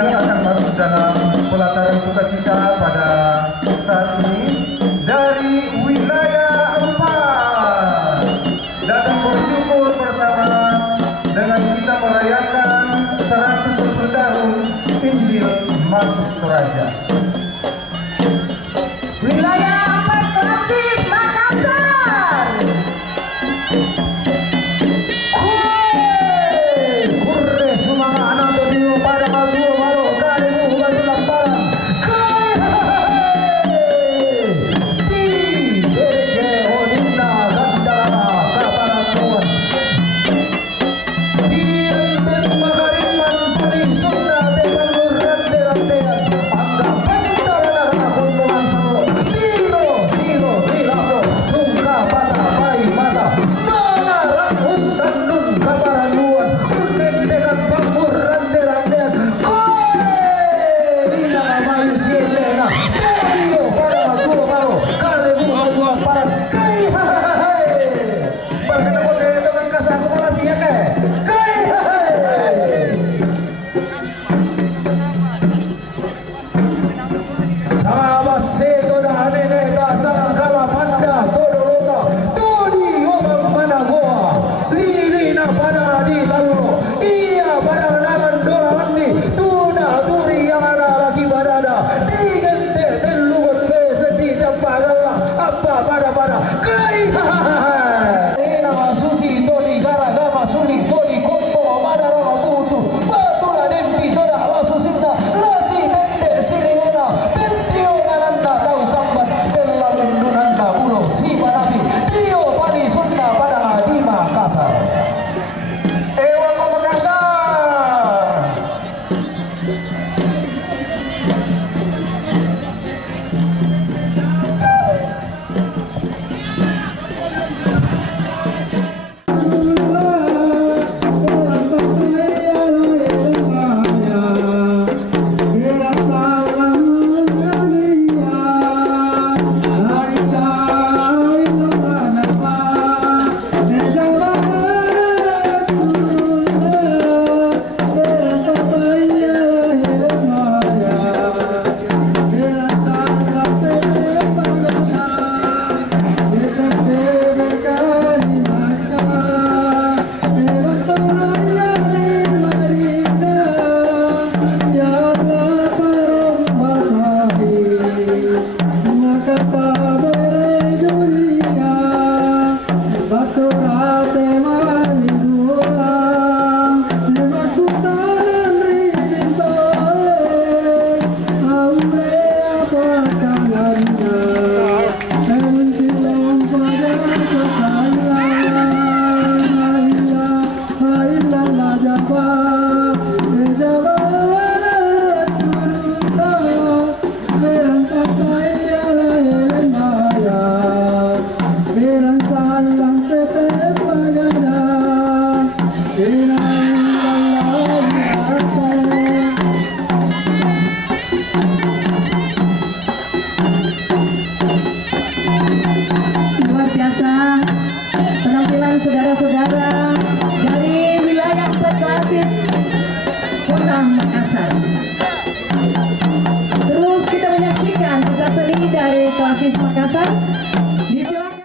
yang akan masuk dalam pelataran sukacita pada saat ini dari wilayah 4 datang bersyukur bersama dengan kita merayakan 110 tahun Injil masuk Toraja. Wilayah 4 Klasis Makassar. Kurre sumanga anak berdua pada kaldu baru kali batu lamparan. Di Deke Odina Gandara Kaparakuan. Di Renten Magariman Paling Sunda Dekan Luran Deran Angga Panintara Kuntungan Sasro. Tiro Dilapro Tungka Pada Pai Mata Mengarang Hutan Nungka Paranuan Kunden Dekan Pamur Randeran Koe Dina Mayu Sielena Terio Pada Dua Baro Kale Bunga Dua Paran Kai Hai Berkata Kode Dengan Kasar Sekolasi ya Kai Kai Hai Sahabat Sekoda Neneta Sangkala Panda Todolota Todi Obang Managoa Lilina pada di lalu Ia pada nalan dorandi Tuna turi yang ada lagi badada Digente dan lugot sedi campagala Apa pada Kai Ina susi todi gara gama suli todi kompo Madara tutu Batula dempi toda lasu sinta Lasi dende siliuna Pentio ngananda tau kamban Bella lendunanda pulau si banabi Dio padi sunda pada di Makassar. Ewa ko Makassar. Luar biasa penampilan saudara-saudara dari wilayah 4 Klasis Kota Makassar. Terus kita menyaksikan pentas seni dari Klasis Makassar